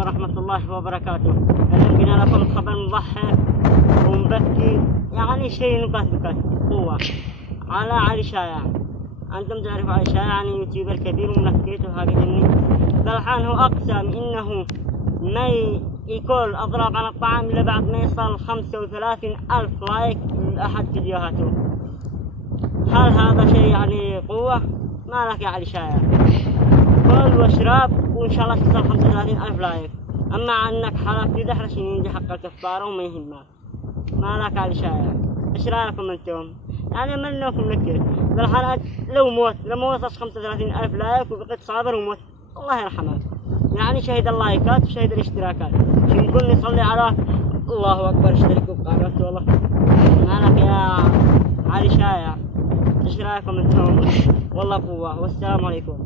ورحمة الله وبركاته. قلنا لكم خبر مضحك ومبكي، يعني شيء نكت قوة على علي شايع. أنتم تعرفوا علي شايع يعني يوتيوبر كبير وملكيت وهذا مني. الحين هو أقسم إنه ما يكون أضرب عن الطعام إلا بعد ما يصل 35,000 لايك لأحد فيديوهاته. هل هذا شيء يعني قوة؟ ما لك يا علي شايع، كل واشرب وإن شاء الله تصل 35,000 لايك. أما عنك حالك في دحرة شيء حق الكفارة وما يهمك. ما لك علي شايع، إيش رأيكم أنتم؟ يعني منكم لك بالحالات لو ما وصلش 35,000 لايك وبقيت صابر وموت الله يرحمك. يعني شهد اللايكات وشهد الاشتراكات، نقول نصلي على الله أكبر اشتركوا بقناتي والله. ما لك يا علي شايع، إيش رأيكم أنتم؟ والله قوة، والسلام عليكم.